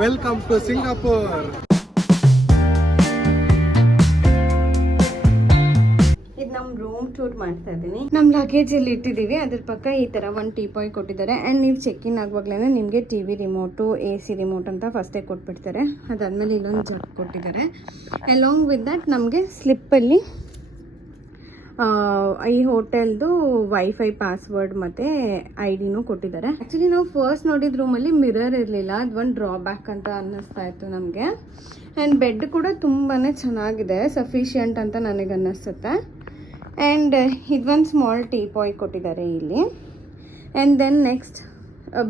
Welcome to Singapore. ಇದು ನಮ್ಮ room tour ಮಾಡ್ತಾ ಇದ್ದೀನಿ. ನಮ್ಮ ಲಗೇಜ್ ಇಲ್ಲಿ ಇಟ್ಟಿದ್ದೀವಿ. ಅದ್ರ ಪಕ್ಕ ಈ ಥರ ಒಂದು ಟೀಪಾಯ್ ಕೊಟ್ಟಿದ್ದಾರೆ. ಆ್ಯಂಡ್ ನೀವು ಚೆಕ್ ಇನ್ ಆಗುವಾಗಲೇ ನಿಮಗೆ TV ರಿಮೋಟು, AC ರಿಮೋಟ್ ಅಂತ ಫಸ್ಟೇ ಕೊಟ್ಬಿಡ್ತಾರೆ. ಅದಾದಮೇಲೆ ಇಲ್ಲೊಂದು ಜಗ್ ಕೊಟ್ಟಿದ್ದಾರೆ. ಅಲಾಂಗ್ ವಿತ್ ದಟ್ ನಮಗೆ ಸ್ಲಿಪ್ಪಲ್ಲಿ ಈ ಹೋಟೆಲ್ದು ವೈಫೈ ಪಾಸ್ವರ್ಡ್ ಮತ್ತು ID ಕೊಟ್ಟಿದ್ದಾರೆ. ಆ್ಯಕ್ಚುಲಿ ನಾವು ಫಸ್ಟ್ ನೋಡಿದ ರೂಮಲ್ಲಿ ಮಿರರ್ ಇರಲಿಲ್ಲ. ಅದು ಒಂದು ಡ್ರಾಬ್ಯಾಕ್ ಅಂತ ಅನ್ನಿಸ್ತಾ ಇತ್ತು ನಮಗೆ. ಆ್ಯಂಡ್ ಬೆಡ್ ಕೂಡ ತುಂಬಾ ಚೆನ್ನಾಗಿದೆ, ಸಫಿಷಿಯಂಟ್ ಅಂತ ನನಗೆ ಅನ್ನಿಸುತ್ತೆ. ಆ್ಯಂಡ್ ಇದೊಂದು ಸ್ಮಾಲ್ ಟೀಪಾಯ್ ಕೊಟ್ಟಿದ್ದಾರೆ ಇಲ್ಲಿ. And then next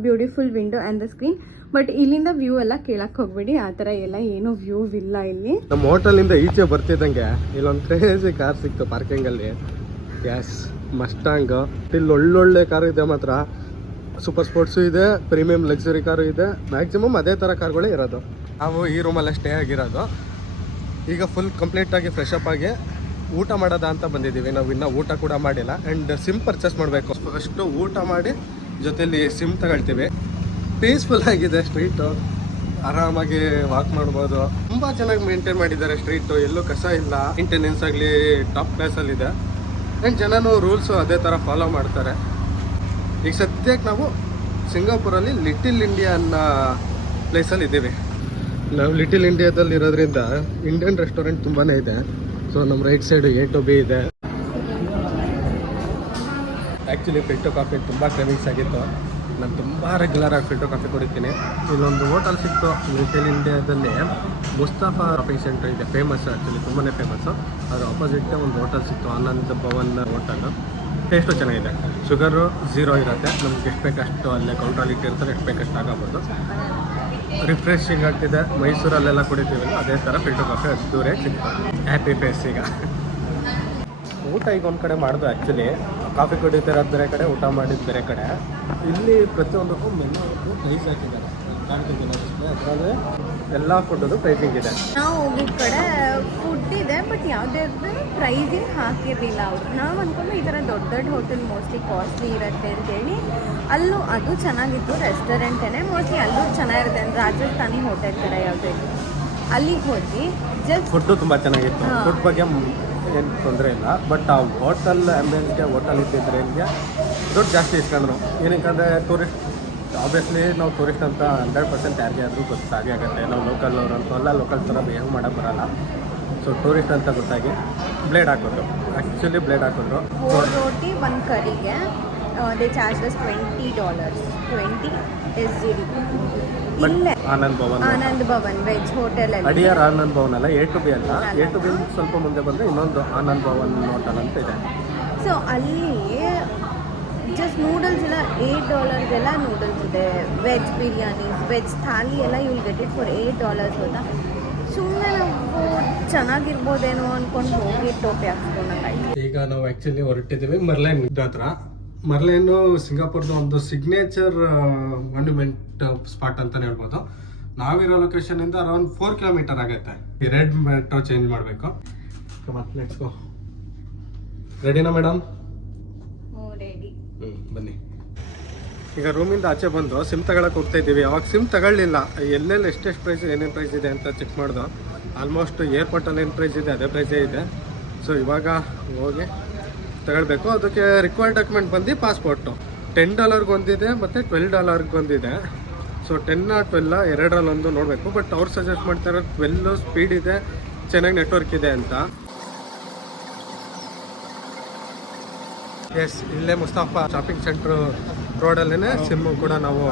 beautiful window and the screen. But ಇಲ್ಲಿಂದ ವ್ಯೂ ಎಲ್ಲ ಕೇಳಕ್ಕೆ ಹೋಗ್ಬೇಡಿ, ಆ ಥರ ಎಲ್ಲ ಏನೂ ವ್ಯೂ ಇಲ್ಲ ಇಲ್ಲಿ. ನಮ್ಮ ಹೋಟೆಲಿಂದ ಈಚೆ ಬರ್ತಿದ್ದಂಗೆ ಇಲ್ಲೊಂದು ಕ್ರೇಜಿ ಕಾರ್ ಸಿಕ್ತು ಪಾರ್ಕಿಂಗಲ್ಲಿ. ಎಸ್, ಮಸ್ಟಾಂಗ್. ಇಲ್ಲಿ ಒಳ್ಳೊಳ್ಳೆ ಕಾರು ಇದೆ ಮಾತ್ರ. ಸೂಪರ್ ಸ್ಪೋರ್ಟ್ಸು ಇದೆ, ಪ್ರೀಮಿಯಂ ಲಕ್ಸುರಿ ಕಾರು ಇದೆ. ಮ್ಯಾಕ್ಸಿಮಮ್ ಅದೇ ಥರ ಕಾರ್ಗಳೇ ಇರೋದು. ನಾವು ಈ ರೂಮಲ್ಲೇ ಸ್ಟೇ ಆಗಿರೋದು. ಈಗ ಫುಲ್ ಕಂಪ್ಲೀಟಾಗಿ ಫ್ರೆಶ್ ಅಪ್ ಆಗಿ ಊಟ ಮಾಡೋದ ಅಂತ ಬಂದಿದ್ದೀವಿ. ನಾವು ಇನ್ನೂ ಊಟ ಕೂಡ ಮಾಡಿಲ್ಲ. ಆ್ಯಂಡ್ ಸಿಮ್ ಪರ್ಚೇಸ್ ಮಾಡಬೇಕು. ಫಸ್ಟು ಊಟ ಮಾಡಿ ಜೊತೆಲಿ ಸಿಮ್ ತಗೊಳ್ತೀವಿ. ಪೀಸ್ಫುಲ್ ಆಗಿದೆ ಸ್ಟ್ರೀಟು, ಆರಾಮಾಗಿ ವಾಕ್ ಮಾಡ್ಬೋದು. ತುಂಬ ಚೆನ್ನಾಗಿ ಮೇಂಟೈನ್ ಮಾಡಿದ್ದಾರೆ ಸ್ಟ್ರೀಟು, ಎಲ್ಲೂ ಕಸ ಇಲ್ಲ. ಮೇಂಟೆನೆನ್ಸ್ ಆಗಲಿ ಟಾಪ್ ಕ್ಲಾಸಲ್ಲಿದೆ. ಆ್ಯಂಡ್ ಜನನು ರೂಲ್ಸು ಅದೇ ಥರ ಫಾಲೋ ಮಾಡ್ತಾರೆ. ಈಗ ಸದ್ಯಕ್ಕೆ ನಾವು ಸಿಂಗಾಪುರಲ್ಲಿ ಲಿಟಿಲ್ ಇಂಡಿಯಾ ಅನ್ನೋ ಪ್ಲೇಸಲ್ಲಿ ಇದ್ದೀವಿ. ನಾವು ಲಿಟಿಲ್ ಇಂಡಿಯಾದಲ್ಲಿ ಇರೋದ್ರಿಂದ ಇಂಡಿಯನ್ ರೆಸ್ಟೋರೆಂಟ್ ತುಂಬಾ ಇದೆ. ಸೊ ನಮ್ಮ right side A to B ಇದೆ. ಆ್ಯಕ್ಚುಲಿ ಫಿಲ್ಟರ್ ಕಾಫಿ ತುಂಬ ಕ್ರೇವಿಂಗ್ಸ್ ಆಗಿತ್ತು. ನಾನು ತುಂಬ ರೆಗ್ಯುಲರಾಗಿ ಫಿಲ್ಟರ್ ಕಾಫಿ ಕುಡಿತೀನಿ. ಇಲ್ಲೊಂದು ಹೋಟೆಲ್ ಸಿಕ್ತು ಲಿಟಲ್ ಇಂಡಿಯಾದಲ್ಲಿ. ಮುಸ್ತಫಾ ಶಾಪಿಂಗ್ ಸೆಂಟರ್ ಇದೆ, ಫೇಮಸ್. ಆ್ಯಕ್ಚುಲಿ ತುಂಬಾ ಫೇಮಸ್ಸು. ಅದರ ಆಪೋಸಿಟ್ಟೇ ಒಂದು ಹೋಟೆಲ್ ಸಿಕ್ತು, ಆನಂದ್ ಭವನ್ ಹೋಟೆಲು. ಟೇಸ್ಟು ಚೆನ್ನಾಗಿದೆ. ಶುಗರು 0 ಇರುತ್ತೆ. ನಮ್ಗೆ ಎಷ್ಟು ಬೇಕಷ್ಟು ಅಲ್ಲೇ ಕೌಂಟ್ರಲ್ಲಿ ಇಟ್ಟಿರ್ತಾರೆ, ಎಷ್ಟು ಬೇಕಷ್ಟು ಆಗೋಬೋದು. ರಿಫ್ರೆಶಿಂಗ್ ಆಗ್ತಿದೆ. ಮೈಸೂರಲ್ಲೆಲ್ಲ ಕುಡಿತೀವಲ್ಲ ಅದೇ ಥರ ಫಿಲ್ಟರ್ ಕಾಫಿ ದೂರೇ ಸಿಕ್ತು. Happy face. ಈಗ ಊಟ ಈಗ ಒಂದು ಕಡೆ ಮಾಡೋದು. ಆ್ಯಕ್ಚುಲಿ ಕಾಫಿ ಕುಡಿತಿರೋದು ಬೇರೆ ಕಡೆ, ಊಟ ಮಾಡಿದ್ದು ಬೇರೆ ಕಡೆ. ಇಲ್ಲಿ ಪ್ರತಿಯೊಂದಕ್ಕೂ ಮೆನು ಪ್ರೈಸ್ ಹಾಕಿದ್ದಾರೆ. ಅದರಲ್ಲಿ ಎಲ್ಲ ಫುಡ್ದು ಪ್ರೈಸಿಂಗ್ ಇದೆ. ನಾವು ಹೋಗಿದ ಕಡೆ ಫುಡ್ ಇದೆ, ಬಟ್ ಯಾವುದೇ ಪ್ರೈಸಿಂಗ್ ಹಾಕಿರಲಿಲ್ಲ ಅವರು. ನಾವು ಅಂದ್ಕೊಂಡು ಈ ಥರ ದೊಡ್ಡ ದೊಡ್ಡ ಹೋಟೆಲ್ ಮೋಸ್ಟ್ಲಿ ಕಾಸ್ಟ್ಲಿ ಇರುತ್ತೆ ಅಂತೇಳಿ. ಅಲ್ಲೂ ಅದು ಚೆನ್ನಾಗಿತ್ತು, ರೆಸ್ಟೋರೆಂಟೇ ಮೋಸ್ಟ್ಲಿ ಅಲ್ಲೂ ಚೆನ್ನಾಗಿರುತ್ತೆ. ಅಂದರೆ ರಾಜಸ್ಥಾನಿ ಹೋಟೆಲ್ ಥರ ಯಾವುದೇ ಅಲ್ಲಿಗೆ ಹೋದ್ವಿ. ಜಸ್ಟ್ ಫುಡ್ಡು ತುಂಬ ಚೆನ್ನಾಗಿತ್ತು. ಫುಡ್ ಬಗ್ಗೆ ಏನು ತೊಂದರೆ ಇಲ್ಲ. ಬಟ್ ಆ ಹೋಟೆಲ್ ಆ್ಯಂಬಿಯನ್ಸ್ಗೆ, ಹೋಟೆಲ್ ಇದ್ದಿದ್ರಿಗೆ ದುಡ್ಡು ಜಾಸ್ತಿ ಇಸ್ಕೊಂಡ್ರು. ಏನಕ್ಕಂದರೆ ಟೂರಿಸ್ಟ್, ಆಬ್ವಿಯಸ್ಲಿ ನಾವು ಟೂರಿಸ್ಟ್ ಅಂತ 100% ಯಾರಿಗೆ ಆದರೂ ಗೊತ್ತಾಗೇ ಆಗುತ್ತೆ. ನಾವು ಲೋಕಲ್ ಅವರು ಅಂತೆಲ್ಲ ಲೋಕಲ್ ಥರ ಬಿಹೇವ್ ಮಾಡೋಕ್ಕೆ ಬರೋಲ್ಲ. ಸೊ ಟೂರಿಸ್ಟ್ ಅಂತ ಗೊತ್ತಾಗಿ ಬ್ಲೇಡ್ ಹಾಕಿದ್ರು. ಆ್ಯಕ್ಚುಲಿ ಬ್ಲೇಡ್ ಹಾಕಿದ್ರು. 4 ರೋಟಿ 1 ಕರಿಗೆ ದೇ ಚಾರ್ಜಸ್ $20. 20 SGD. ಇಲ್ಲೇ ಆನಂದ್ ಭವನ್ ವೆಜ್ ಹೋಟೆಲಲ್ಲಿ. ಅಡಿಯಾರ್ ಆನಂದ್ ಭವನ್ ಅಲ್ಲ, A to B ಅಲ್ಲ. A to B ಸ್ವಲ್ಪ ಮುಂದೆ ಬಂದರೆ ಇನ್ನೊಂದು ಆನಂದ್ ಭವನ್ ಹೋಟೆಲ್ ಅಂತ ಇದೆ. ಸೊ ಅಲ್ಲಿ ಜಸ್ಟ್ ನೂಡಲ್ಸ್ ಎಲ್ಲ $8 ನೂಡಲ್ಸ್ ಇದೆ. ವೆಜ್ ಬಿರಿಯಾನಿ, ವೆಜ್ ಥಾಲಿ ಎಲ್ಲ you will get it for $8 ಗೊತ್ತಾ. ಸುಮ್ಮನೆ ನಾವು ಚೆನ್ನಾಗಿರ್ಬೋದೇನೋ ಅಂದ್ಕೊಂಡು ಹೋಗಿ ಟೋಪಿ ಹಾಕ್ಸ್ಕೊಂಡಾಯ್ತು. ಈಗ ನಾವು ಆ್ಯಕ್ಚುಲಿ ಹೊರಟಿದ್ದೀವಿ ಮರ್ಲೈನ್ ಹತ್ರ. ಮರ್ಲೈನು ಸಿಂಗಾಪುರ್ದು ಒಂದು ಸಿಗ್ನೇಚರ್ ಮಾನ್ಯುಮೆಂಟ್ ಸ್ಪಾಟ್ ಅಂತಲೇ ಹೇಳ್ಬೋದು. ನಾವಿರೋ ಲೊಕೇಶನಿಂದ ಅರೌಂಡ್ 4 ಕಿಲೋಮೀಟರ್ ಆಗುತ್ತೆ. ಈ ರೆಡ್ ಮೆಟ್ರೋ ಚೇಂಜ್ ಮಾಡಬೇಕು. Let's go. ರೆಡಿನಾ ಮೇಡಮ್? ರೆಡಿ. ಬನ್ನಿ. ಈಗ ರೂಮಿಂದ ಆಚೆ ಬಂದು ಸಿಮ್ ತಗೊಳಕ್ಕೆ ಹೋಗ್ತಾ ಇದ್ದೀವಿ. ಅವಾಗ ಸಿಮ್ ತಗೊಳ್ಳಿಲ್ಲ. ಎಲ್ಲೆಲ್ಲಿ ಎಷ್ಟೆಷ್ಟು ಪ್ರೈಸ್, ಏನೇನು ಪ್ರೈಸ್ ಇದೆ ಅಂತ ಚೆಕ್ ಮಾಡ್ದು. ಆಲ್ಮೋಸ್ಟ್ ಏರ್ಪೋರ್ಟಲ್ಲಿ ಏನು ಪ್ರೈಸ್ ಇದೆ ಅದೇ ಪ್ರೈಸೇ ಇದೆ. ಸೊ ಇವಾಗ ಹೋಗಿ ತಗೊಳ್ಬೇಕು. ಅದಕ್ಕೆ ರಿಕ್ವೈರ್ಡ್ ಡಾಕ್ಯುಮೆಂಟ್ ಬಂದು ಪಾಸ್ಪೋರ್ಟು. $10 ಒಂದಿದೆ ಮತ್ತು $12 ಒಂದಿದೆ. ಸೊ 10 12 ಎರಡರಲ್ಲೊಂದು ನೋಡಬೇಕು. ಬಟ್ ಅವ್ರು ಸಜೆಸ್ಟ್ ಮಾಡ್ತಾರೆ 12 ಸ್ಪೀಡ್ ಇದೆ, ಚೆನ್ನಾಗಿ ನೆಟ್ವರ್ಕ್ ಇದೆ ಅಂತ. ಎಸ್, ಇಲ್ಲೇ ಮುಸ್ತಫಾ ಶಾಪಿಂಗ್ ಸೆಂಟ್ರ್ ರೋಡಲ್ಲೇ ಸಿಮ್ಮು ಕೂಡ ನಾವು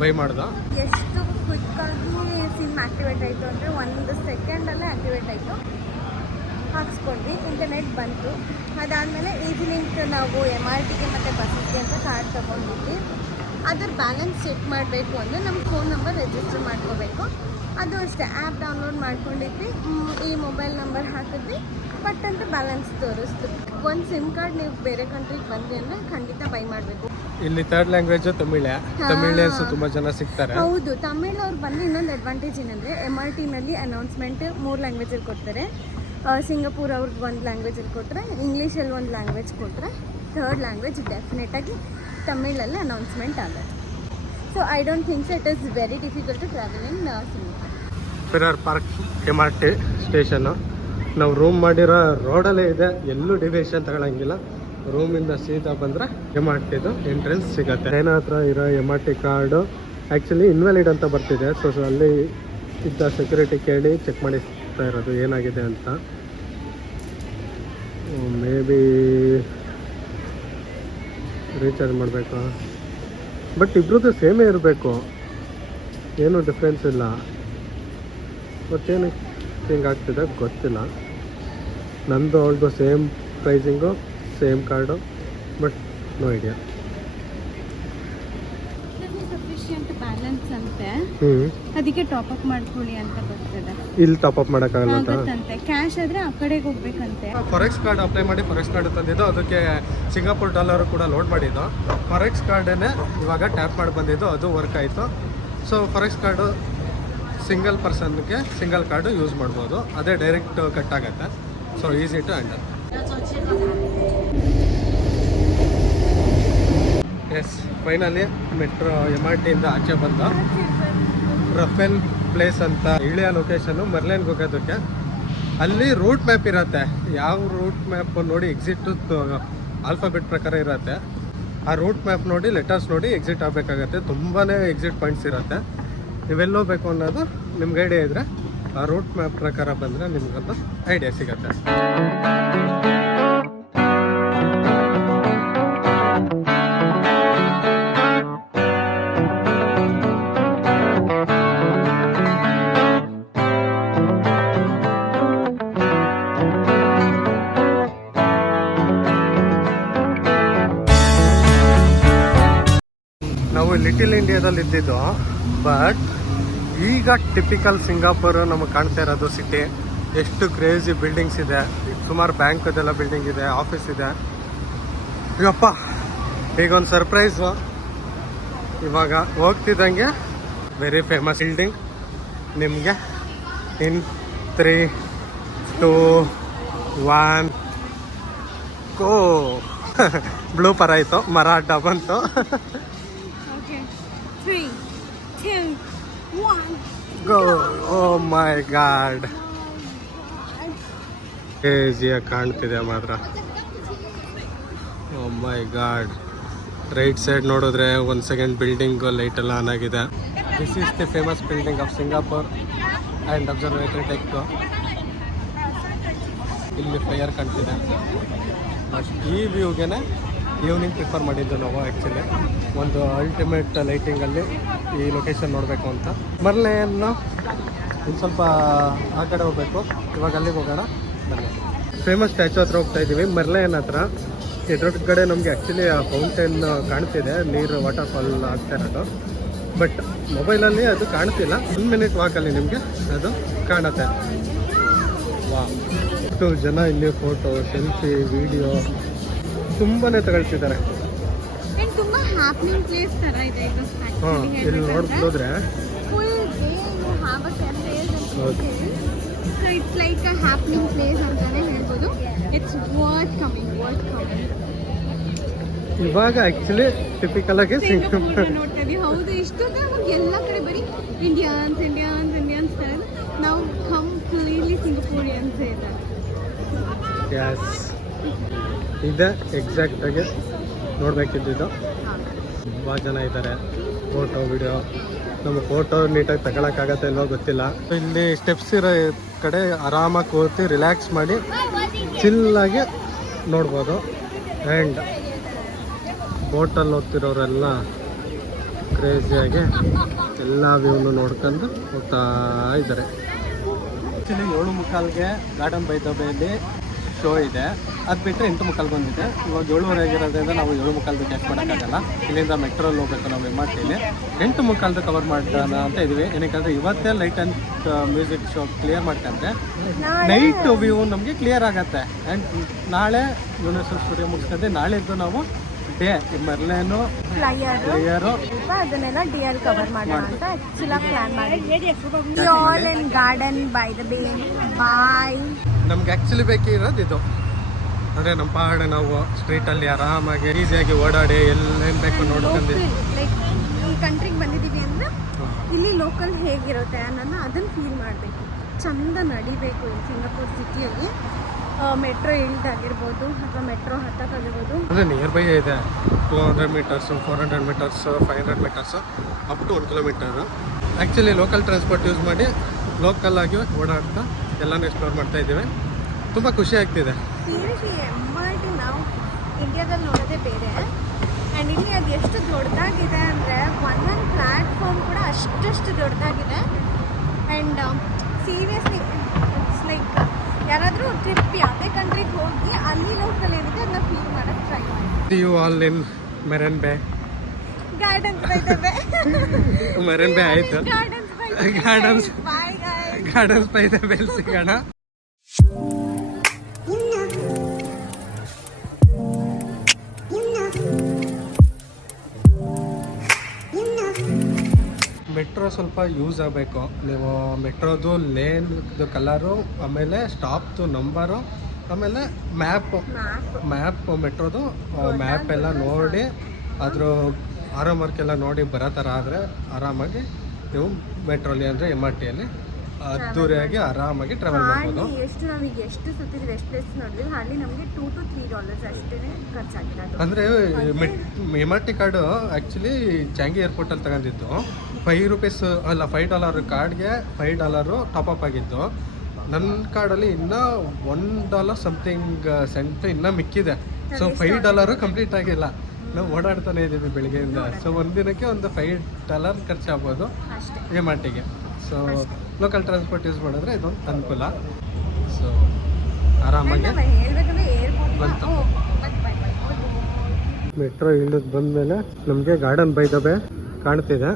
ಬೈ ಮಾಡ್ದೆ. ಎಷ್ಟು ಕ್ವಿಕ್ಕಾಗಿ ಸಿಮ್ ಆ್ಯಕ್ಟಿವೇಟ್ ಆಯಿತು ಅಂದರೆ 1 ಸೆಕೆಂಡಲ್ಲೇ ಆ್ಯಕ್ಟಿವೇಟ್ ಆಯಿತು. ಹಾಕ್ಸ್ಕೊಂಡ್ವಿ, ಇಂಟರ್ನೆಟ್ ಬಂತು. ಅದಾದಮೇಲೆ ಈವ್ನಿಂಗ್ ನಾವು MRTಗೆ ಮತ್ತು ಬಸ್ಸಿಗೆ ಅಂತ ಕಾರ್ಡ್ ತೊಗೊಂಡಿದ್ವಿ. ಅದರ ಬ್ಯಾಲೆನ್ಸ್ ಚೆಕ್ ಮಾಡಬೇಕು ಅಂದರೆ ನಮ್ಮ ಫೋನ್ ನಂಬರ್ ರಿಜಿಸ್ಟರ್ ಮಾಡ್ಕೋಬೇಕು. ಅದು ಅಷ್ಟೇ, ಆ್ಯಪ್ ಡೌನ್ಲೋಡ್ ಮಾಡ್ಕೊಂಡಿದ್ವಿ, ಈ ಮೊಬೈಲ್ ನಂಬರ್ ಹಾಕಿದ್ವಿ, ಬಟ್ ಅಂತ ಬ್ಯಾಲೆನ್ಸ್ ತೋರಿಸ್ತು. ಒಂದು ಸಿಮ್ ಕಾರ್ಡ್ ನೀವು ಬೇರೆ ಕಂಟ್ರಿಗೆ ಬಂದ್ರಿ ಅಂದರೆ ಖಂಡಿತ ಬೈ ಮಾಡಬೇಕು. ಇಲ್ಲಿ ಥರ್ಡ್ ಲ್ಯಾಂಗ್ವೇಜ್ ತಮಿಳ್ ತುಂಬ ಜನ ಸಿಗ್ತಾರೆ. ಹೌದು, ತಮಿಳ್ ಅವ್ರು ಬಂದು ಇನ್ನೊಂದು ಅಡ್ವಾಂಟೇಜ್ ಏನಂದರೆ MRTನಲ್ಲಿ ಅನೌನ್ಸ್ಮೆಂಟ್ 3 ಲ್ಯಾಂಗ್ವೇಜಲ್ಲಿ ಕೊಡ್ತಾರೆ. ಸಿಂಗಾಪುರ್ ಅವ್ರದ್ದು 1 ಲ್ಯಾಂಗ್ವೇಜಲ್ಲಿ ಕೊಟ್ಟರೆ, ಇಂಗ್ಲೀಷಲ್ಲಿ 1 ಲ್ಯಾಂಗ್ವೇಜ್ ಕೊಟ್ಟರೆ, ಥರ್ಡ್ ಲ್ಯಾಂಗ್ವೇಜ್ ಡೆಫಿನೆಟಾಗಿ ತಮಿಳಲ್ಲೇ ಅನೌನ್ಸ್ಮೆಂಟ್ ಆಗುತ್ತೆ. So I don't think so it is very difficult to travel in Simla. Farrer park MRT ಸ್ಟೇಷನ್ನು. ನಾವು ರೂಮ್ ಮಾಡಿರೋ ರೋಡಲ್ಲೇ ಇದೆ, ಎಲ್ಲೂ ಡಿವಿಯೇಷನ್ ತಗೊಳಂಗಿಲ್ಲ. ರೂಮಿಂದ ಸೀದಾ ಬಂದರೆ MRTದು ಎಂಟ್ರೆನ್ಸ್ ಸಿಗುತ್ತೆ. ಟ್ರೈನ್ ಹತ್ರ ಇರೋ MRT ಕಾರ್ಡು ಆ್ಯಕ್ಚುಲಿ ಇನ್ವ್ಯಾಲಿಡ್ ಅಂತ ಬರ್ತಿದೆ. ಸೊ ಅಲ್ಲಿ ಇದ್ದ ಸೆಕ್ಯೂರಿಟಿ ಕೇಳಿ ಚೆಕ್ ಮಾಡಿಸ್ತಾ ಇರೋದು ಏನಾಗಿದೆ ಅಂತ. ಮೇ ಬಿ ರೀಚಾರ್ಜ್ ಮಾಡಬೇಕಾ, ಬಟ್ ಇಬ್ರದ್ದು ಸೇಮೇ ಇರಬೇಕು, ಏನೂ ಡಿಫ್ರೆನ್ಸ್ ಇಲ್ಲ. ಮತ್ತೇನು ಹಿಂಗೆ ಆಗ್ತಿದೆ ಗೊತ್ತಿಲ್ಲ. ನಂದು ಅವ್ರದ್ದು same pricing, same card, but no idea. Sufficient balance ಅಂತೆ, ಅದಕ್ಕೆ ಟಾಪ್ ಅಪ್ ಮಾಡ್ಕೊಳ್ಳಿ ಅಂತ ಬರ್ತದೆ. ಇಲ್ಲಿ ಟಾಪ್ ಅಪ್ ಮಾಡೋಕ್ಕಾಗಲ್ಲ ಅಂತ. ಆಗುತ್ತಂತೆ. ಕ್ಯಾಶ್ ಆದ್ರೆ ಆ ಕಡೆಗೆ ಹೋಗ್ಬೇಕಂತೆ. ಫಾರೆಕ್ಸ್ ಕಾರ್ಡ್ ಅಪ್ಲೈ ಮಾಡಿ ಫಾರೆಕ್ಸ್ ಕಾರ್ಡ್ ತಂದಿದ್ದು, ಅದಕ್ಕೆ ಸಿಂಗಾಪುರ್ ಡಾಲರು ಕೂಡ ಲೋಡ್ ಮಾಡಿದ್ದು. ಫಾರೆಕ್ಸ್ ಕಾರ್ಡನ್ನೇ ಇವಾಗ ಟ್ಯಾಪ್ ಮಾಡಿ ಬಂದಿದ್ದು, ಅದು ವರ್ಕ್ ಆಯಿತು. ಸೊ ಫಾರೆಕ್ಸ್ ಕಾರ್ಡು ಸಿಂಗಲ್ ಪರ್ಸನ್ಗೆ ಸಿಂಗಲ್ ಕಾರ್ಡು ಯೂಸ್ ಮಾಡ್ಬೋದು, ಅದೇ ಡೈರೆಕ್ಟ್ ಕಟ್ ಆಗುತ್ತೆ. So easy to handle. Yes, finally metro MRTಯಿಂದ ಆಚೆ ಬಂದ ರಫೇಲ್ ಪ್ಲೇಸ್ ಅಂತ ಇಳಿಯೋ ಲೊಕೇಶನ್ನು ಮರ್ಲೇನ್ಗೆ ಹೋಗೋದಕ್ಕೆ. ಅಲ್ಲಿ ರೂಟ್ ಮ್ಯಾಪ್ ಇರುತ್ತೆ, ಯಾವ ರೂಟ್ ಮ್ಯಾಪ್ ನೋಡಿ ಎಕ್ಸಿಟ್ ಆಲ್ಫಾಬೆಟ್ ಪ್ರಕಾರ ಇರುತ್ತೆ. ಆ ರೂಟ್ ಮ್ಯಾಪ್ ನೋಡಿ ಲೆಟರ್ಸ್ ನೋಡಿ ಎಕ್ಸಿಟ್ ಆಗಬೇಕಾಗತ್ತೆ. ತುಂಬಾ ಎಕ್ಸಿಟ್ ಪಾಯಿಂಟ್ಸ್ ಇರುತ್ತೆ. ನೀವೆಲ್ಲಿ ಹೋಗ್ಬೇಕು ಅನ್ನೋದು ನಿಮ್ಗೆ ಐಡಿಯಾ ಇದ್ದರೆ ಆ ರೂಟ್ ಮ್ಯಾಪ್ ಪ್ರಕಾರ ಬಂದರೆ ನಿಮ್ಗದು ಐಡಿಯಾ ಸಿಗುತ್ತೆ. ನಾವು ಲಿಟಿಲ್ ಇಂಡಿಯಾದಲ್ಲಿ ಇದ್ದಿದ್ದು, ಬಟ್ ಈಗ ಟಿಪಿಕಲ್ ಸಿಂಗಾಪುರ್ ನಮಗೆ ಕಾಣ್ತಾ ಇರೋದು ಸಿಟಿ. ಎಷ್ಟು ಕ್ರೇಜಿ ಬಿಲ್ಡಿಂಗ್ಸ್ ಇದೆ, ಸುಮಾರು ಬ್ಯಾಂಕದೆಲ್ಲ ಬಿಲ್ಡಿಂಗ್ ಇದೆ, ಆಫೀಸ್ ಇದೆ. ಇವಪ್ಪ ಈಗ ಒಂದು ಸರ್ಪ್ರೈಸು. ಇವಾಗ ಹೋಗ್ತಿದ್ದಂಗೆ ವೆರಿ ಫೇಮಸ್ ಬಿಲ್ಡಿಂಗ್ ನಿಮಗೆ ಇನ್ 3, 2, 1 ಗೋ. ಬ್ಲೂ ಪರ ಆಯಿತು, ಮರ ಅಡ್ಡ ಬಂತು. 3, 2, 1 ಗೋ. ಓ ಮೈ ಗಾಡ್, ಕ್ರೇಜಿಯಾಗಿ ಕಾಣ್ತಿದೆ ಮಾತ್ರ. ಓ ಮೈ ಗಾಡ್. ರೈಟ್ ಸೈಡ್ ನೋಡಿದ್ರೆ 1 ಸೆಕೆಂಡ್ ಬಿಲ್ಡಿಂಗ್ ಲೈಟ್ ಎಲ್ಲ ಆನ್ ಆಗಿದೆ. This is the famous building of Singapore and observatory tech. ಇಲ್ಲಿ ಫೈರ್ ಕಾಣ್ತಿದೆ. ಈ ವ್ಯೂಗೆನೆ ಈವ್ನಿಂಗ್ ಪ್ರಿಫರ್ ಮಾಡಿದ್ದು ನಾವು. ಆ್ಯಕ್ಚುಲಿ ಒಂದು ಅಲ್ಟಿಮೇಟ್ ಲೈಟಿಂಗಲ್ಲಿ ಈ ಲೊಕೇಶನ್ ನೋಡಬೇಕು ಅಂತ. ಮರ್ಲೇನು ಒಂದು ಸ್ವಲ್ಪ ಆ ಕಡೆ ಹೋಗಬೇಕು. ಇವಾಗ ಅಲ್ಲಿಗೆ ಹೋಗೋಣ ಬನ್ನಿ. ಫೇಮಸ್ ಸ್ಟ್ಯಾಚು ಹತ್ರ ಹೋಗ್ತಾ ಇದ್ದೀವಿ, ಮರ್ಲೇನ್ ಹತ್ರ. ಎದುರುಗಡೆ ನಮಗೆ ಆ್ಯಕ್ಚುಲಿ ಆ ಫೌಂಟೇನ್ ಕಾಣ್ತಿದೆ, ನೀರು ವಾಟರ್ ಫಾಲ್ ಆಗ್ತಾ ಇರೋದು. ಬಟ್ ಮೊಬೈಲಲ್ಲಿ ಅದು ಕಾಣ್ತಿಲ್ಲ. 1 ಮಿನಿಟ್ ವಾಕಲ್ಲಿ ನಿಮಗೆ ಅದು ಕಾಣುತ್ತೆ. ವಾ, ಎಷ್ಟು ಜನ ಇಲ್ಲಿ ಫೋಟೋ, ಸೆಲ್ಫಿ, ವಿಡಿಯೋ ತುಂಬಾ ತಗೊಳ್ತಿದ್ದಾರೆ. ತುಂಬಾ ಹ್ಯಾಪನಿಂಗ್ ಪ್ಲೇಸ್ ತರ ಇದೆ ಇದು. ಹಾಂ, ಇಲ್ಲಿ ನೋಡಿದ್ರೆ full day you have a cafes and so it's like a happening place ಅಂತಾನೆ ಹೇಳ್ಬೋದು. It's worth coming. ಇವಾಗ ಆ್ಯಕ್ಚುಲಿ ಟಿಪಿಕಲ್ ಆಗಿ ಸಿಂಗಾಪುರ್ ನೋಡ್ತಾ ಇದೀವಿ. ಹೌದು, ಇಷ್ಟೊಂದು ನಮಗೆ ಎಲ್ಲ ಕಡೆ ಬರೀ ಇಂಡಿಯನ್ಸ್ ತರ. ನಾವು ಕಂಪ್ಲೀಟ್ಲಿ ಸಿಂಗಾಪುರಿಯನ್ಸ್ ಇದ್ದಾರೆ. ಗ್ಯಾಸ್ ಇದೆ ಎಕ್ಸಾಕ್ಟಾಗಿ ನೋಡಬೇಕಿದ್ದು. ತುಂಬ ಜನ ಇದ್ದಾರೆ. Photo, video. ನಮಗೆ ಫೋಟೋ ನೀಟಾಗಿ ತಗೊಳಕ್ಕಾಗತ್ತೆ ಇಲ್ವೋ ಗೊತ್ತಿಲ್ಲ. ಇಲ್ಲಿ ಸ್ಟೆಪ್ಸ್ ಇರೋ ಕಡೆ ಆರಾಮಾಗಿ ಕೂತಿ ರಿಲ್ಯಾಕ್ಸ್ ಮಾಡಿ ಚಿಲ್ಲಾಗಿ ನೋಡ್ಬೋದು. ಆ್ಯಂಡ್ ಬೋಟಲ್ಲಿ ಹೋಗ್ತಿರೋರೆಲ್ಲ ಕ್ರೇಜಿಯಾಗಿ ಎಲ್ಲ ವ್ಯೂನು ನೋಡ್ಕೊಂಡು ಹೋಗ್ತಾ ಇದ್ದಾರೆ. ಆ್ಯಕ್ಚುಲಿ 7:45ಗೆ ಗಾರ್ಡನ್ ಬೈ ದ ಬೇಲಿ ಶೋ ಇದೆ. ಅದು ಬಿಟ್ಟರೆ 8:45 ಬಂದಿದೆ. ಇವಾಗ 7:30 ಆಗಿರೋದ್ರಿಂದ ನಾವು 7:45 ಕ್ಯಾಚ್ ಮಾಡೋಕ್ಕಾಗಲ್ಲ. ಇಲ್ಲಿಂದ ಮೆಟ್ರೋಲ್ಲಿ ಹೋಗ್ಬೇಕು ನಾವು MRTಲಿ. 8:45 ಕವರ್ ಮಾಡೋಣ ಅಂತ ಇದ್ವಿ. ಏನಕ್ಕಂದರೆ ಇವತ್ತೇ light and music show clear ಮಾಡ್ಕೊಂಡ್ರೆ ನೈಟ್ ವ್ಯೂ ನಮಗೆ ಕ್ಲಿಯರ್ ಆಗುತ್ತೆ. ಆ್ಯಂಡ್ ನಾಳೆ ಯೂನಿವರ್ಸಲ್ ಸ್ಟುಡಿಯೋ ಮುಗಿಸ್ಕೊಂಡೆ ನಾಳಿದ್ದು ನಾವು ಡೇ ಮರ್ಲೇನು ಫ್ಲೈಯರು ಅದನ್ನೆಲ್ಲ DL ಕವರ್ ಮಾಡೋಣ ಅಂತ ಆಕ್ಚುಲಿ ಪ್ಲಾನ್ ಮಾಡಿದ್ವಿ. All in garden by the ಬೇ. ಬಾಯ್. ನಮ್ಗೆ ಆ್ಯಕ್ಚುಲಿ ಬೇಕಿರೋದು ಇದು. ಅಂದರೆ ನಮ್ಮ ಪಹಾಡ ನಾವು ಸ್ಟ್ರೀಟಲ್ಲಿ ಆರಾಮಾಗಿ ಈಸಿಯಾಗಿ ಓಡಾಡಿ ಎಲ್ಲೇನು ಬೇಕು ನೋಡ್ಕೊಂಡು ಲೈಕ್ ಈ ಕಂಟ್ರಿಗೆ ಬಂದಿದ್ದೀವಿ ಅಂದರೆ ಇಲ್ಲಿ ಲೋಕಲ್ ಹೇಗಿರುತ್ತೆ ಅನ್ನೋದನ್ನ ಅದನ್ನು ಫೀಲ್ ಮಾಡಬೇಕು. ಚಂದ ನಡಿಬೇಕು ಈ ಸಿಂಗಾಪುರ್ ಸಿಟಿಯಲ್ಲಿ. ಮೆಟ್ರೋ ಇಳಿದಾಗಿರ್ಬೋದು ಅಥವಾ ಮೆಟ್ರೋ ಹತ್ತಕ್ಕಾಗಿರ್ಬೋದು. ಅಂದರೆ ನಿಯರ್ ಬೈ ಇದೆ 200 meters 400 meters 500 meters up to 1 kilometer. Actually local transport use ಮಾಡಿ ಲೋಕಲ್ ಆಗಿ ಓಡಾಡ್ತಾ ಎಲ್ಲನೂ ಎಕ್ಸ್ಪ್ಲೋರ್ ಮಾಡ್ತಾ ಇದ್ದೀವಿ. ತುಂಬ ಖುಷಿ ಆಗ್ತಿದೆ. ಸೀರಿಯಸ್ಲಿ MRT ನಾವು ಇಂಡಿಯಾದಲ್ಲಿ ನೋಡೋದೇ ಬೇರೆ. ಆ್ಯಂಡ್ ಇಲ್ಲಿ ಅದು ಎಷ್ಟು ದೊಡ್ಡದಾಗಿದೆ ಅಂದರೆ ಒಂದೊಂದು ಪ್ಲ್ಯಾಟ್ಫಾರ್ಮ್ ಕೂಡ ಅಷ್ಟಷ್ಟು ದೊಡ್ಡದಾಗಿದೆ. ಆ್ಯಂಡ್ ಸೀರಿಯಸ್ಲಿ ಇಟ್ಸ್ ಲೈಕ್ ಯಾರಾದರೂ ಟ್ರಿಪ್ ಯಾವುದೇ ಕಂಟ್ರಿಗೆ ಹೋಗಿ ಅಲ್ಲಿ ಲೋಕಲ್ ಏನಿದೆ ಅದನ್ನ ಫೀಲ್ ಮಾಡೋಕ್ಕೆ ಟ್ರೈ ಮಾಡಿ. ಯು ಆಲ್ ಇನ್ ಮೆರನ್ ಬೇ ಗಾರ್ಡನ್ಸ್ ಬೈತವೆ. ಮೆರನ್ ಬೇ ಆಯಿತು. ಗಾರ್ಡನ್ಸ್ ಬೈ ದ ಬೇ ಸಿಗೋಣ. ಮೆಟ್ರೋ ಸ್ವಲ್ಪ ಯೂಸ್ ಆಗಬೇಕು. ನೀವು ಮೆಟ್ರೋದು ಲೇನ್ದು ಕಲರು, ಆಮೇಲೆ ಸ್ಟಾಪ್ದು ನಂಬರು, ಆಮೇಲೆ ಮ್ಯಾಪ್ ಮೆಟ್ರೋದು ಮ್ಯಾಪ್ ಎಲ್ಲ ನೋಡಿ ಅದ್ರ ಆರಾಮರ್ಕೆಲ್ಲ ನೋಡಿ ಬರೋ ಥರ ಆದರೆ ಆರಾಮಾಗಿ ನೀವು ಮೆಟ್ರೋಲಿ ಅಂದರೆ MRTಯಲ್ಲಿ ಅದ್ದೂರಿಯಾಗಿ ಆರಾಮಾಗಿ ಟ್ರಾವೆಲ್ ಮಾಡ್ಬೋದು. ಎಷ್ಟು ನಾವೀಗ ಎಷ್ಟು ಸುತ್ತಿದ್ವಿ, ಎಷ್ಟು ಪ್ಲೇಸ್ ನೋಡಿದ್ವಿ, ಅಲ್ಲಿ ನಮಗೆ $2 to $3 ಅಷ್ಟೇ ಖರ್ಚಾಗಿರೋದು. ಅಂದರೆ MRT ಕಾರ್ಡು ಆ್ಯಕ್ಚುಲಿ ಚಾಂಗಿ ಏರ್ಪೋರ್ಟಲ್ಲಿ ತಗೊಂಡಿದ್ದು $5 ಅಲ್ಲ $5 ಕಾರ್ಡ್ಗೆ $5 ಟಾಪಪ್ ಆಗಿತ್ತು. ನನ್ನ ಕಾರ್ಡಲ್ಲಿ ಇನ್ನೂ $1 ಸಮಥಿಂಗ್ ಸೆಂಟ್ ಇನ್ನೂ ಮಿಕ್ಕಿದೆ. ಸೊ $5 ಕಂಪ್ಲೀಟ್ ಆಗಿಲ್ಲ. ನಾವು ಓಡಾಡ್ತಾನೆ ಇದ್ದೀವಿ ಬೆಳಿಗ್ಗೆಯಿಂದ. ಸೊ ಒಂದಿನಕ್ಕೆ ಒಂದು $5 ಖರ್ಚಾಗ್ಬೋದು MRTಗೆ. ಸೊ ಲೋಕಲ್ ಟ್ರಾನ್ಸ್ಪೋರ್ಟ್ ಯೂಸ್ ಮಾಡಿದ್ರೆ ಇದೊಂದು ಅನುಕೂಲ. ಸೊ ಆರಾಮಾಗಿ ಬಂತು. ಮೆಟ್ರೋ ಇಳಿದು ಬಂದಮೇಲೆ ನಮಗೆ ಗಾರ್ಡನ್ ಬೈ ದ ಬೇ ಕಾಣ್ತಿದೆ.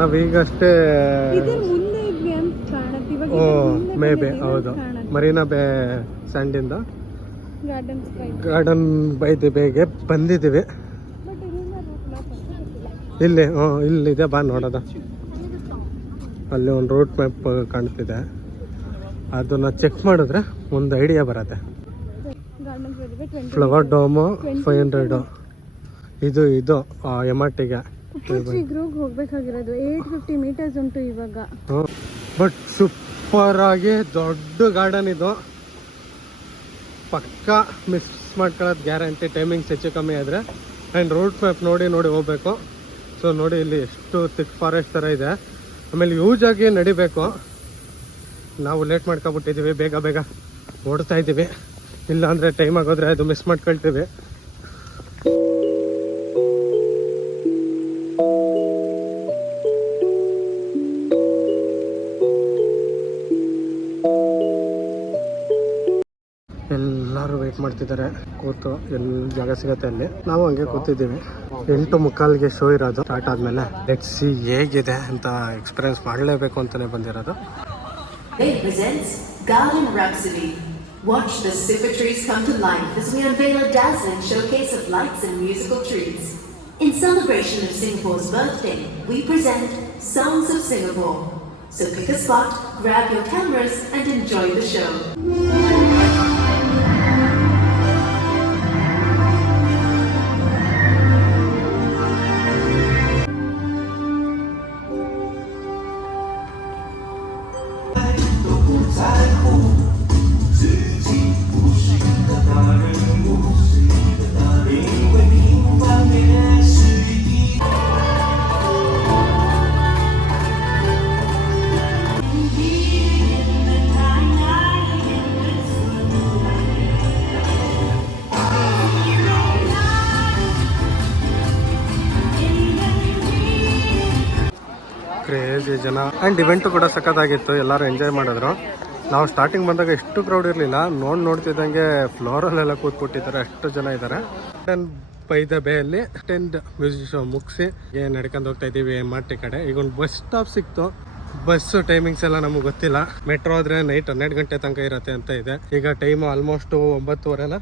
ನಾವೀಗಷ್ಟೇ ಮೇ ಬೇ ಹೌದು ಮರೀನಾ ಬೇ ಸ್ಯಾಂಡಿಂದ ಗಾರ್ಡನ್ ಬೈ ದ ಬೇಗೆ ಬಂದಿದ್ದೀವಿ. ಇಲ್ಲಿದೆ ಬಾ ನೋಡೋದ. ಅಲ್ಲಿ ಒಂದು ರೂಟ್ ಮ್ಯಾಪ್ ಕಾಣ್ತಿದೆ. ಅದನ್ನ ಚೆಕ್ ಮಾಡಿದ್ರೆ ಒಂದು ಐಡಿಯಾ ಬರುತ್ತೆ. ಫ್ಲವರ್ ಡೋಮು 500 ಇದು MRTಗೆ ಹೋಗ್ಬೇಕಾಗಿರೋದು 850 ಮೀಟರ್ಸ್ ಉಂಟು ಇವಾಗ. ಬಟ್ ಸೂಪರ್ ಆಗಿ ದೊಡ್ಡ ಗಾರ್ಡನ್ ಇದು. ಪಕ್ಕ ಮಿಸ್ ಮಾಡ್ಕೊಳ್ಳೋದು ಗ್ಯಾರಂಟಿ. ಟೈಮಿಂಗ್ಸ್ ಹೆಚ್ಚು ಕಮ್ಮಿ ಆದರೆ. ಆ್ಯಂಡ್ ರೂಟ್ ಮ್ಯಾಪ್ ನೋಡಿ ಹೋಗಬೇಕು. ಸೊ ನೋಡಿ ಇಲ್ಲಿ ಎಷ್ಟು ಥಿಕ್ ಫಾರೆಸ್ಟ್ ಥರ ಇದೆ. ಆಮೇಲೆ ಯೂಸ್ ಆಗಿ ನಡಿಬೇಕು. ನಾವು ಲೇಟ್ ಮಾಡ್ಕೊಬಿಟ್ಟಿದ್ದೀವಿ, ಬೇಗ ಓಡ್ತಾ ಇದ್ದೀವಿ. ಇಲ್ಲ ಅಂದರೆ ಟೈಮ್ ಆಗೋದ್ರೆ ಅದು ಮಿಸ್ ಮಾಡ್ಕೊಳ್ತೀವಿ. ಎಲ್ಲರೂ ವೆಯ್ಟ್ ಮಾಡ್ತಿದ್ದಾರೆ ಕೂತು, ಎಲ್ಲಿ ಜಾಗ ಸಿಗತ್ತೆ ಅಲ್ಲಿ. ನಾವು ಹಂಗೆ ಕೂತಿದ್ದೀವಿ. 8:45ಗೆ ಶೋ ಇರೋದು. ಸ್ಟಾರ್ಟ್ ಆದಮೇಲೆ ಲೆಟ್ಸ್ ಸಿ ಹೇಗಿದೆ ಅಂತ ಎಕ್ಸ್ಪೀರಿಯನ್ಸ್ ಮಾಡಲೇಬೇಕು ಅಂತಲೇ ಬಂದಿರೋದು. Garden Rhapsody. Watch the super trees come to life as we unveil a dazzling showcase of lights and musical trees. In celebration of Singapore's birthday, we present Songs of Singapore. So pick a spot, grab your cameras and enjoy the show. Crazy ಜನ. And event ಕೂಡ ಸಖತ್ತಾಗಿತ್ತು. ಎಲ್ಲರೂ enjoy ಮಾಡಿದ್ರು. ನಾವು starting ಬಂದಾಗ ಎಷ್ಟು crowd ಇರಲಿಲ್ಲ. ನೋಡ್ತಿದ್ದಂಗೆ ಫ್ಲೋರಲ್ಲೆಲ್ಲ ಕೂತ್ಬಿಟ್ಟಿದ್ದಾರೆ, ಅಷ್ಟು ಜನ ಇದ್ದಾರೆ. ಬೈ ದ ಬೇ ಅಲ್ಲಿ ಅಟೆಂಡ್ ಮ್ಯೂಸಿಕ್ ಶೋ ಮುಗಿಸಿ ನಡ್ಕೊಂಡು ಹೋಗ್ತಾ ಇದ್ದೀವಿ MRT ಕಡೆ. ಈಗ ಒಂದು ಬಸ್ ಸ್ಟಾಪ್ ಸಿಕ್ತು. ಬಸ್ ಟೈಮಿಂಗ್ಸ್ ಎಲ್ಲ ನಮಗೆ ಗೊತ್ತಿಲ್ಲ. ಮೆಟ್ರೋ ಆದರೆ ನೈಟ್ 12 ಗಂಟೆ ತನಕ ಇರುತ್ತೆ ಅಂತ ಇದೆ. ಈಗ ಟೈಮು ಆಲ್ಮೋಸ್ಟ್ 9:15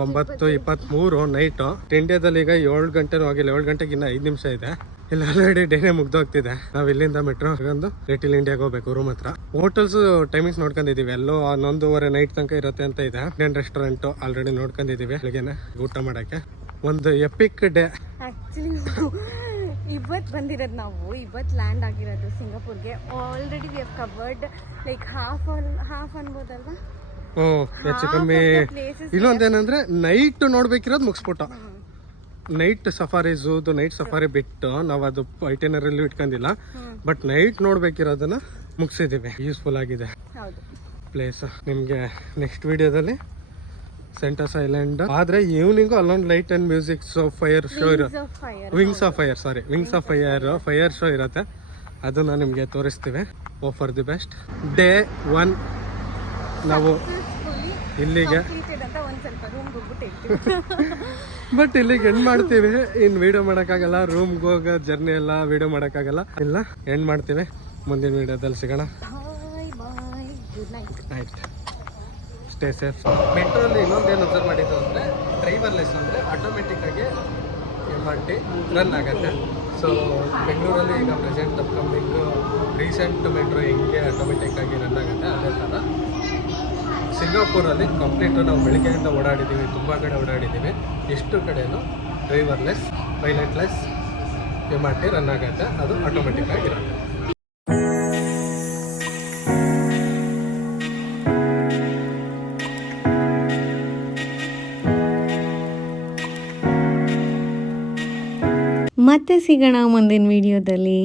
9:23 ನೈಟು. ಇಂಡಿಯಾದಲ್ಲಿ ಈಗ 7 ಗಂಟೆನೂ ಆಗಿಲ್ಲ. 7 ಗಂಟೆಗೆ ಇನ್ನು 5 ನಿಮಿಷ ಇದೆ. ಇಲ್ಲಿ ಆಲ್ರೆಡಿ ಡೇನೇ ಮುಗ್ದೋಗ್ತಿದೆ. ನಾವು ಇಲ್ಲಿಂದ ಮೆಟ್ರೋ ತಗೊಂಡು ಲಿಟಲ್ ಇಂಡಿಯಾಗೆ ಹೋಗ್ಬೇಕು ರೂಮ್ ಹತ್ರ. ಹೋಟೆಲ್ಸ್ ಟೈಮಿಂಗ್ಸ್ ನೋಡ್ಕೊಂಡಿದ್ದೀವಿ. ಎಲ್ಲೋ 11:30 ನೈಟ್ ತನಕ ಇರುತ್ತೆ ಅಂತ ಇದೆ. ಇಂಡಿಯನ್ ರೆಸ್ಟೋರೆಂಟು ಆಲ್ರೆಡಿ ನೋಡ್ಕೊಂಡಿದ್ದೀವಿ ಬೆಳಗ್ಗೆನೆ ಊಟ ಮಾಡೋಕ್ಕೆ. ಒಂದು ಎಪಿಕ್ ಡೇ. ಆ್ಯಕ್ಚುಲಿ ಇವತ್ತು ಬಂದಿರೋದು ನಾವು, ಇವತ್ತು ಲ್ಯಾಂಡ್ ಆಗಿರೋದು ಸಿಂಗಾಪುರ್ಗೆ. Already we have covered like half ಅನ್ಬೋದಲ್ವಾ. ಹ್ಞೂ, ಹೆಚ್ಚು ಕಮ್ಮಿ. ಇನ್ನೊಂದೇನಂದ್ರೆ ನೈಟ್ ನೋಡ್ಬೇಕಿರೋದು ಮುಗಿಸ್ಬಿಟ್ಟು. ನೈಟ್ ಸಫಾರಿ ಝೂದು ನೈಟ್ ಸಫಾರಿ ಬಿಟ್ಟು ನಾವು ಅದು ಐಟನರಲ್ಲಿ ಇಟ್ಕೊಂಡಿಲ್ಲ, ಬಟ್ ನೈಟ್ ನೋಡ್ಬೇಕಿರೋದನ್ನ ಮುಗಿಸಿದ್ದೀವಿ. ಯೂಸ್ಫುಲ್ ಆಗಿದೆ ಹೌದು ಪ್ಲೇಸ್. ನಿಮಗೆ ನೆಕ್ಸ್ಟ್ ವಿಡಿಯೋದಲ್ಲಿ ಸೆಂಟರ್ಸ್ ಐಲ್ಯಾಂಡ್ ಆದರೆ ಈವ್ನಿಂಗು ಅಲ್ಲೊಂದು light and music fire show wings of fire show ಇರುತ್ತೆ. ಅದನ್ನು ನಿಮಗೆ ತೋರಿಸ್ತೀವಿ. ಫಾರ್ ದಿ ಬೆಸ್ಟ್ ಡೇ 1 ನಾವು ಇಲ್ಲಿಗೆ ಅಂತ ಒಂದು ಸ್ವಲ್ಪ ರೂಮ್ಗೆ ಹೋಗ್ಬಿಟ್ಟು ಹೇಳ್ತೀವಿ. ಬಟ್ ಇಲ್ಲಿಗೆ ಎಂಡ್ ಮಾಡ್ತೀವಿ. ಇನ್ನು ವಿಡಿಯೋ ಮಾಡೋಕ್ಕಾಗಲ್ಲ, ರೂಮ್ಗೆ ಹೋಗೋ ಜರ್ನಿ ಎಲ್ಲ ವಿಡಿಯೋ ಮಾಡೋಕ್ಕಾಗಲ್ಲ. ಇಲ್ಲ ಎಂಡ್ ಮಾಡ್ತೀವಿ. ಮುಂದಿನ ವಿಡಿಯೋದಲ್ಲಿ ಸಿಗೋಣ. ಬಾಯ್ ಬಾಯ್, ಗುಡ್ ನೈಟ್. ಆಯ್ತು, ಸ್ಟೇ ಸೇಫ್. ಮೆಟ್ರೋಲ್ಲಿ ಇನ್ನೊಂದೇನು ಅಬ್ಸರ್ವ್ ಮಾಡಿದ್ದು ಅಂದರೆ ಡ್ರೈವರ್ಲೆಸ್ ಅಂದರೆ ಆಟೋಮೆಟಿಕ್ಕಾಗಿ MRT ರನ್ ಆಗುತ್ತೆ. ಸೊ ಬೆಂಗಳೂರಲ್ಲಿ ಈಗ ಪ್ರೆಸೆಂಟ್ ಅಪ್ಕಮಿಂಗ್ ರೀಸೆಂಟ್ ಮೆಟ್ರೋ ಹೆಂಗೆ ಆಟೋಮೆಟಿಕ್ಕಾಗಿ ರನ್ ಆಗುತ್ತೆ ಅದೇ ಥರ ಸಿಂಗಾಪುರಲ್ಲಿ ಕಂಪ್ಲೀಟು ನಾವು ಬೆಳಗ್ಗೆಯಿಂದ ಓಡಾಡಿದ್ದೀವಿ, ತುಂಬ ಕಡೆ ಓಡಾಡಿದ್ದೀವಿ. ಎಷ್ಟು ಕಡೆಯೂ ಡ್ರೈವರ್ಲೆಸ್ ಪೈಲಟ್ಲೆಸ್ MRT ರನ್ ಆಗುತ್ತೆ. ಅದು ಆಟೋಮೆಟಿಕ್ ಆಗಿರುತ್ತೆ. ಮತ್ತೆ ಸಿಗೋಣ ಮುಂದಿನ ವಿಡಿಯೋದಲ್ಲಿ.